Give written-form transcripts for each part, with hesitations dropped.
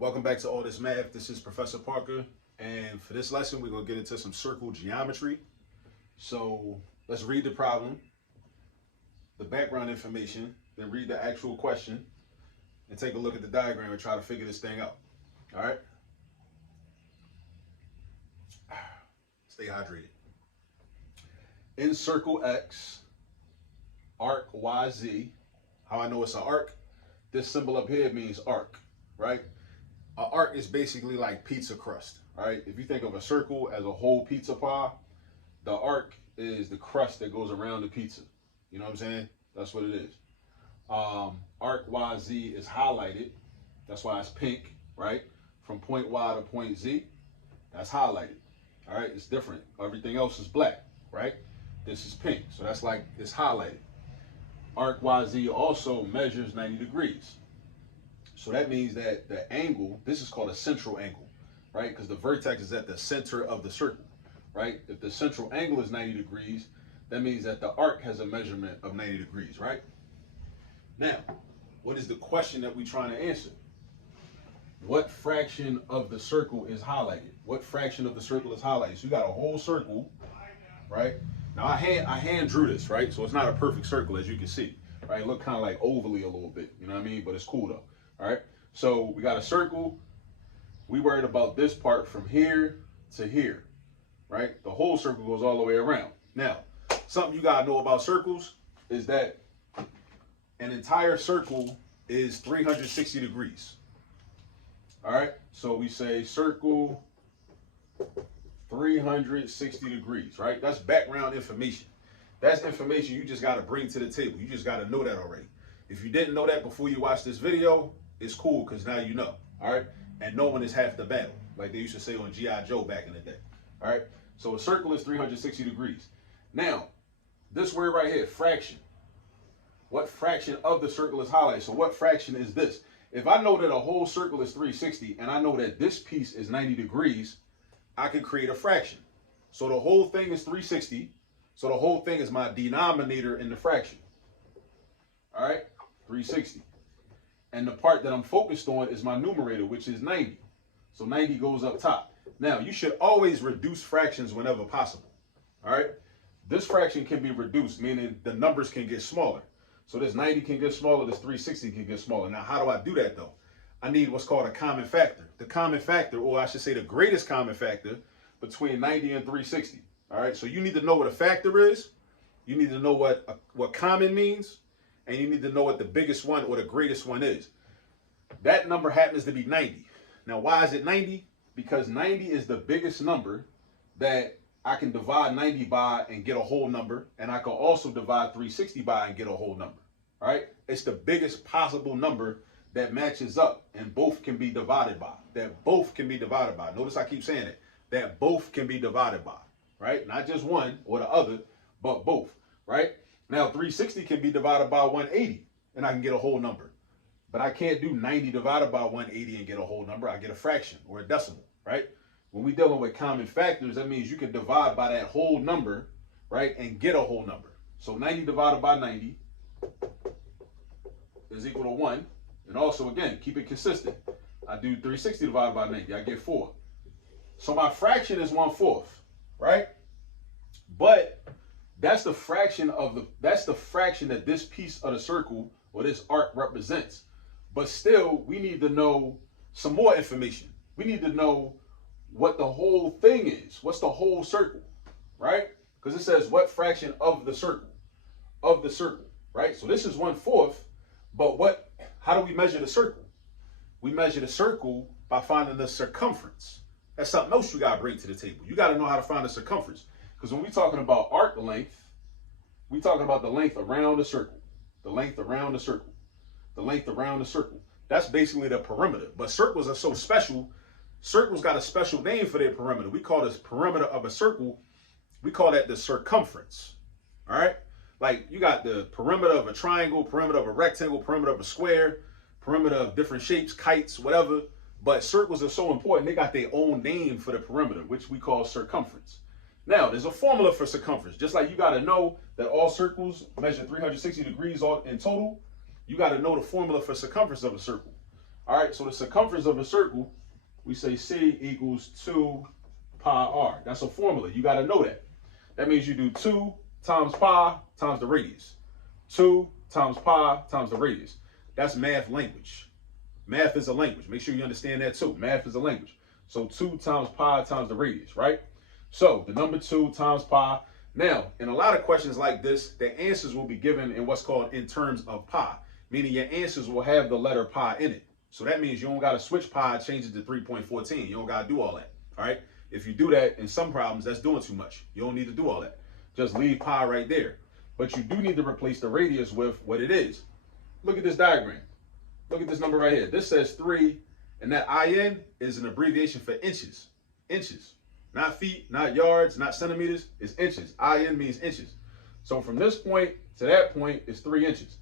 Welcome back to All This Math. This is Professor Parker, and for this lesson, we're going to get into some circle geometry. So let's read the problem, the background information, then read the actual question, and take a look at the diagram and try to figure this thing out. All right? Stay hydrated. In circle X, arc YZ, how I know it's an arc? This symbol up here means arc, right? An arc is basically like pizza crust, right? If you think of a circle as a whole pizza pie, the arc is the crust that goes around the pizza. You know what I'm saying? That's what it is. Arc YZ is highlighted. That's why it's pink, right? From point Y to point Z, that's highlighted. All right, it's different. Everything else is black, right? This is pink, so that's like it's highlighted. Arc YZ also measures 90 degrees. So that means that the angle, this is called a central angle, right? Because the vertex is at the center of the circle, right? If the central angle is 90 degrees, that means that the arc has a measurement of 90 degrees, right? Now, what is the question that we're trying to answer? What fraction of the circle is highlighted? What fraction of the circle is highlighted? So you got a whole circle, right? Now I hand drew this, right? So it's not a perfect circle, as you can see, right? It looked kind of like ovally a little bit, you know what I mean? But it's cool though. All right, so we got a circle. We worried about this part from here to here, right? The whole circle goes all the way around. Now, something you gotta know about circles is that an entire circle is 360 degrees. All right, so we say circle 360 degrees, right? That's background information. That's information you just gotta bring to the table. You just gotta know that already. If you didn't know that before you watch this video, it's cool because now you know, all right? And knowing is half the battle, like they used to say on G.I. Joe back in the day, all right? So a circle is 360 degrees. Now, this word right here, fraction. What fraction of the circle is highlighted? So what fraction is this? If I know that a whole circle is 360 and I know that this piece is 90 degrees, I can create a fraction. So the whole thing is 360. So the whole thing is my denominator in the fraction. All right, 360. And the part that I'm focused on is my numerator, which is 90. So 90 goes up top. Now, you should always reduce fractions whenever possible. All right, this fraction can be reduced, meaning the numbers can get smaller. So this 90 can get smaller, this 360 can get smaller. Now, how do I do that though? I need what's called a common factor. The common factor, or I should say the greatest common factor between 90 and 360. All right, so you need to know what a factor is. You need to know what common means. And you need to know what the biggest one or the greatest one is. That number happens to be 90. Now, why is it 90? Because 90 is the biggest number that I can divide 90 by and get a whole number. And I can also divide 360 by and get a whole number. All right? It's the biggest possible number that matches up and both can be divided by. That both can be divided by. Notice I keep saying it. That both can be divided by. Right? Not just one or the other, but both. Right? Now, 360 can be divided by 180, and I can get a whole number. But I can't do 90 divided by 180 and get a whole number. I get a fraction or a decimal, right? When we're dealing with common factors, that means you can divide by that whole number, right, and get a whole number. So 90 divided by 90 is equal to 1. And also, again, keep it consistent. I do 360 divided by 90. I get 4. So my fraction is 1/4, right? But that's the fraction that this piece of the circle or this arc represents. But still, we need to know some more information. We need to know what the whole thing is. What's the whole circle, right? Because it says what fraction of the circle, right? So this is 1/4, but how do we measure the circle? We measure the circle by finding the circumference. That's something else you got to bring to the table. You got to know how to find the circumference. Because when we're talking about arc length, we're talking about the length around the circle. The length around the circle. The length around the circle. That's basically the perimeter. But circles are so special. Circles got a special name for their perimeter. We call this perimeter of a circle. We call that the circumference. All right? Like you got the perimeter of a triangle, perimeter of a rectangle, perimeter of a square, perimeter of different shapes, kites, whatever. But circles are so important. They got their own name for the perimeter, which we call circumference. Now, there's a formula for circumference. Just like you got to know that all circles measure 360 degrees in total, you got to know the formula for circumference of a circle. All right, so the circumference of a circle, we say C equals 2 pi r. That's a formula. You got to know that. That means you do 2 times pi times the radius. 2 times pi times the radius. That's math language. Math is a language. Make sure you understand that too. Math is a language. So 2 times pi times the radius, right? So the number 2 times pi. Now, in a lot of questions like this, the answers will be given in what's called in terms of pi, meaning your answers will have the letter pi in it. So that means you don't got to switch pi, change it to 3.14. You don't got to do all that, all right? If you do that in some problems, that's doing too much. You don't need to do all that. Just leave pi right there. But you do need to replace the radius with what it is. Look at this diagram. Look at this number right here. This says 3, and that IN is an abbreviation for inches. Inches. Not feet, not yards, not centimeters. It's inches. IN means inches. So from this point to that point is 3 inches.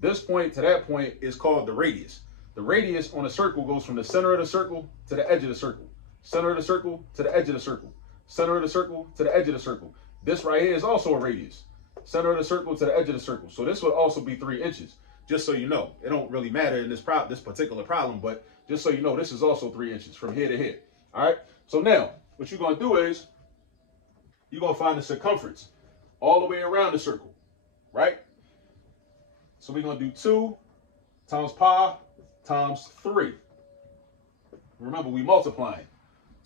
This point to that point is called the radius. The radius on a circle goes from the center of the circle to the edge of the circle. Center of the circle to the edge of the circle. Center of the circle to the edge of the circle. This right here is also a radius. Center of the circle to the edge of the circle. So this would also be 3 inches. Just so you know, it don't really matter in this particular problem, but just so you know, this is also 3 inches from here to here. All right. So now, what you're gonna do is you're gonna find the circumference all the way around the circle, right? So we're gonna do 2 times pi times 3. Remember, we multiplying.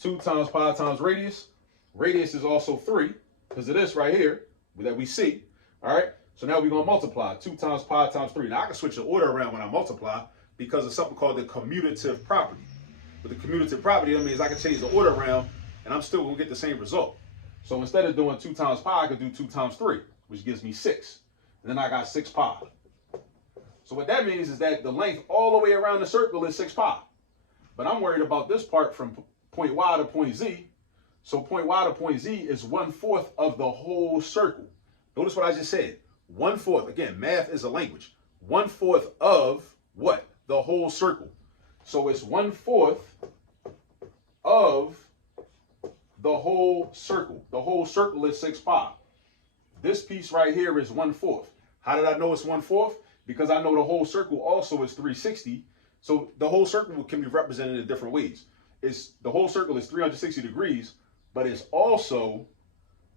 2 times pi times radius. Radius is also 3 because of this right here that we see. All right. So now we're going to multiply 2 times pi times 3. Now I can switch the order around when I multiply because of something called the commutative property. With the commutative property, that means I can change the order around and I'm still going to get the same result. So instead of doing 2 times pi, I could do 2 times 3, which gives me 6. And then I got 6 pi. So what that means is that the length all the way around the circle is 6 pi. But I'm worried about this part from point Y to point Z. So point Y to point Z is 1/4 of the whole circle. Notice what I just said. 1/4. Again, math is a language. 1/4 of what? The whole circle. So it's 1/4 of the whole circle. The whole circle is 6 pi. This piece right here is 1/4. How did I know it's 1/4? Because I know the whole circle also is 360. So the whole circle can be represented in different ways. The whole circle is 360 degrees, but it's also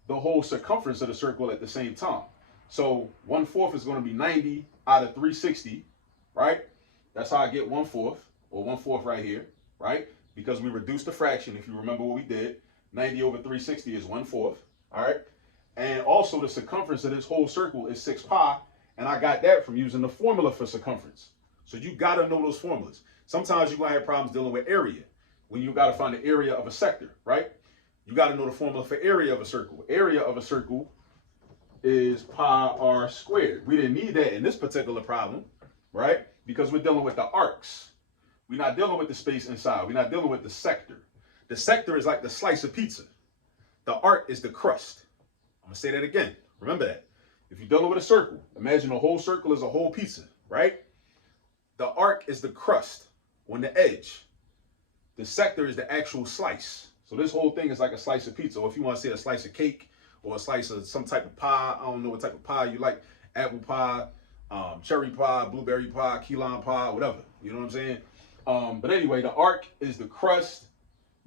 the whole circumference of the circle at the same time. So 1/4 is going to be 90 out of 360, right? That's how I get 1/4, or 1/4 right here, right? Because we reduced the fraction, if you remember what we did. 90 over 360 is 1/4, all right? And also the circumference of this whole circle is 6 pi, and I got that from using the formula for circumference. So you got to know those formulas. Sometimes you're going to have problems dealing with area, when you got to find the area of a sector, right? You got to know the formula for area of a circle. Area of a circle is pi r squared. We didn't need that in this particular problem, right? Because we're dealing with the arcs. We're not dealing with the space inside. We're not dealing with the sector. The sector is like the slice of pizza. The arc is the crust. I'm going to say that again. Remember that. If you're dealing with a circle, imagine a whole circle is a whole pizza, right? The arc is the crust on the edge. The sector is the actual slice. So this whole thing is like a slice of pizza. Or if you want to say a slice of cake or a slice of some type of pie, I don't know what type of pie you like. Apple pie, cherry pie, blueberry pie, key lime pie, whatever. You know what I'm saying? But anyway, the arc is the crust.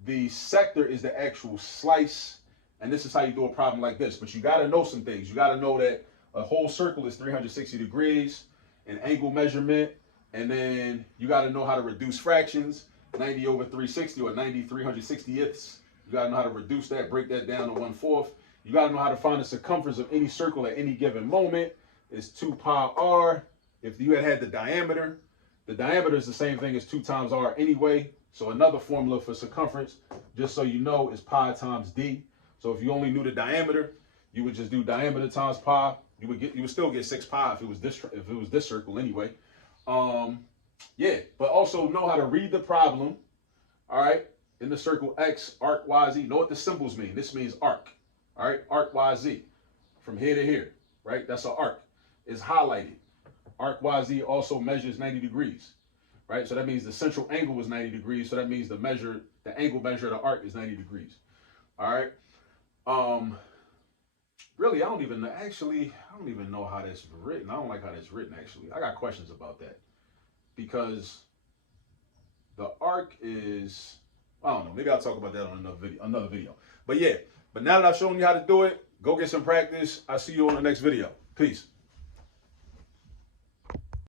The sector is the actual slice. And this is how you do a problem like this. But you got to know some things. You got to know that a whole circle is 360 degrees, an angle measurement. And then you got to know how to reduce fractions. 90 over 360 or 90 360ths. You got to know how to reduce that, break that down to 1/4. You got to know how to find the circumference of any circle at any given moment. It's 2 pi r. If you had the diameter is the same thing as 2 times r anyway. So another formula for circumference, just so you know, is pi times d. So if you only knew the diameter, you would just do diameter times pi. You would still get 6 pi if it was this circle anyway. Yeah, but also know how to read the problem, all right, in the circle X, arc, Y, Z. Know what the symbols mean. This means arc, all right, arc, Y, Z, from here to here, right? That's an arc. It's highlighted. Arc, Y, Z also measures 90 degrees, right? So that means the central angle is 90 degrees. So that means the angle measure of the arc is 90 degrees, all right? Really, I don't even know how that's written. I don't like how that's written, actually. I got questions about that. Because The arc is, I don't know, maybe I'll talk about that on another video. But yeah, but now that I've shown you how to do it, go get some practice. I'll see you on the next video. Peace.